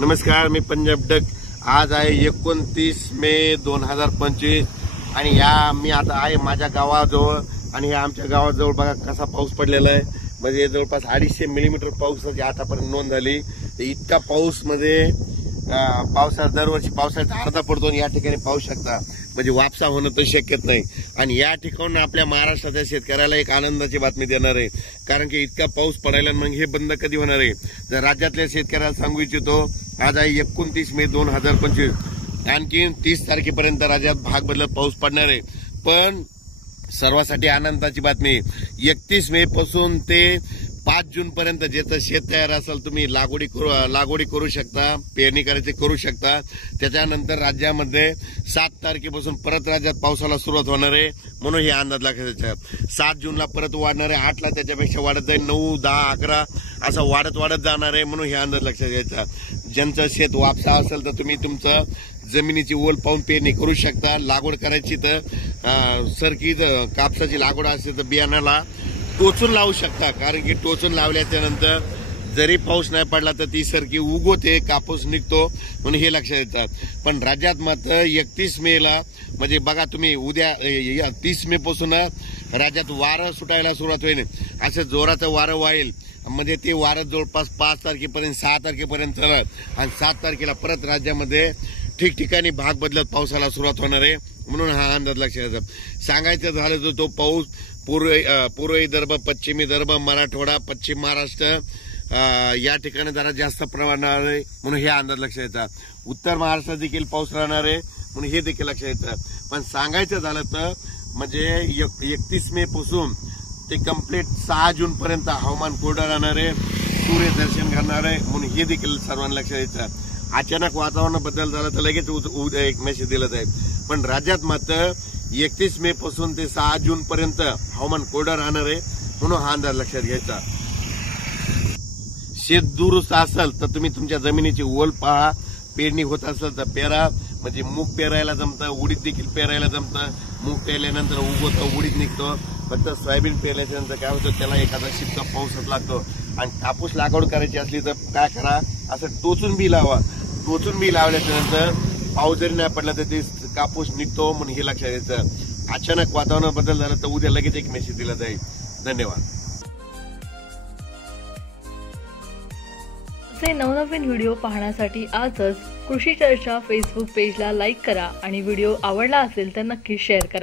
नमस्कार, मी पंजाब डक। आज आहे 29 मे 2025 आणि मी आता आहे माझ्या गावाजवळ आणि ह्या आमच्या गावाजवळ बघा कसा पाऊस पडलेला आहे। म्हणजे जवळपास 250 मिलीमीटर पावसाची आतापर्यंत नोंद झाली। इतका पाऊस म्हणजे पावसाळ्यात दरवर्षी पावसाळ्यात अर्धा पडतो आणि या ठिकाणी पाहू शकता म्हणजे वापसा होणं तर शक्यच नाही। आणि या ठिकाणी आपल्या महाराष्ट्राच्या शेतकऱ्याला एक आनंदाची बातमी देणार आहे, कारण की इतका पाऊस पडायला मग हे बंद कधी होणार आहे। जर राज्यातल्या शेतकऱ्याला सांगू इच्छितो, आज आहे 29 मे 2025, आणखी 30 तारखेपर्यंत राज्यात भाग बदलत पाऊस पडणार आहे। पण सर्वांसाठी आनंदाची बातमी, 31 मे पासून ते 5 जून पर्यंत ज्याचं शेत तयार असेल तुम्ही लागवडी करू शकता, पेरणी करायची करू शकता। त्याच्यानंतर राज्यामध्ये 7 तारखेपासून परत राज्यात पावसाला सुरुवात होणार आहे, म्हणून हे अंदाज लक्षात 7 जूनला परत वाढणार आहे, 8ला त्याच्यापेक्षा वाढत जाईल, 9, 10, 11 असं वाढत जाणार आहे, म्हणून हे अंदाज लक्षात घ्यायचा। ज्यांचं शेत वापसा असेल तर तुम्ही तुमचं जमिनीची ओल पाहून पेरणी करू शकता। लागवड करायची तर सरकी कापसाची लागवड असेल तर बियाणाला टोचून लावू शकता, कारण की टोचून लावल्याच्या नंतर जरी पाऊस नाही पडला तर ती सरकी उगवते, कापूस निघतो, म्हणून हे लक्षात येतात। पण राज्यात मात्र 31 मेला म्हणजे बघा तुम्ही उद्या 30 मे पासून राज्यात वारं सुटायला सुरुवात होईल। असं जोराचं वारं वाईल, म्हणजे ते वारं जवळपास 5 तारखेपर्यंत 6 तारखेपर्यंत चालत आणि 7 तारखेला परत राज्यामध्ये ठिकठिकाणी भाग बदलत पावसाला सुरुवात होणार आहे, म्हणून हा अंदाज लक्षात येतो। सांगायचं झालं तर तो पाऊस पूर्व विदर्भ, पश्चिम विदर्भ, मराठवाडा, पश्चिम महाराष्ट्र या ठिकाणी जरा जास्त प्रमाणात आहे, म्हणून हे अंदाज लक्षात येतात। उत्तर महाराष्ट्रात देखील पाऊस राहणार आहे, म्हणून हे देखील लक्षात येतं। पण सांगायचं झालं तर म्हणजे 31 मे पासून ते कंप्लीट 6 जून पर्यंत हवामान कोरडं राहणार आहे, सूर्यदर्शन करणार आहे, म्हणून हे देखील सर्वांना लक्षात येतं। अचानक वातावरण बदल झाला तर लगेच उद्या एक मेसेज दिला जाईल, पण राज्यात मात्र 31 मे पासून ते 6 जून पर्यंत हवामान कोरडं राहणार आहे, म्हणून हा अंदाज लक्षात घ्यायचा। शेत दुरुस्त असेल तर तुम्ही तुमच्या जमिनीची ओल पहा, पेरणी होत असेल तर पेरा, म्हणजे मूग पेरायला जमतं, उडीद देखील पेरायला जमतं। मूग पेरल्यानंतर उगवतं, उडीद निघतो। फक्त सोयाबीन पेरल्याच्या नंतर काय होतं, त्याला एखादा शिपका पाऊसच लागतो। आणि कापूस लागवड करायची असली तर काय करा, असं टोचून बी लावा। टोचून बी लावल्याच्या नंतर पाऊस जरी नाही पडला तर ते कापूस निघतो, म्हणून हे लक्षात यायचं। अचानक वातावरण बदल झालं तर उद्या लगेच एक मेसेज दिला जाईल। धन्यवाद। असे नवनवीन व्हिडिओ पाहण्यासाठी आजच कृषी चर्चा फेसबुक पेजला लाईक करा आणि व्हिडिओ आवडला असेल तर नक्की शेअर करा।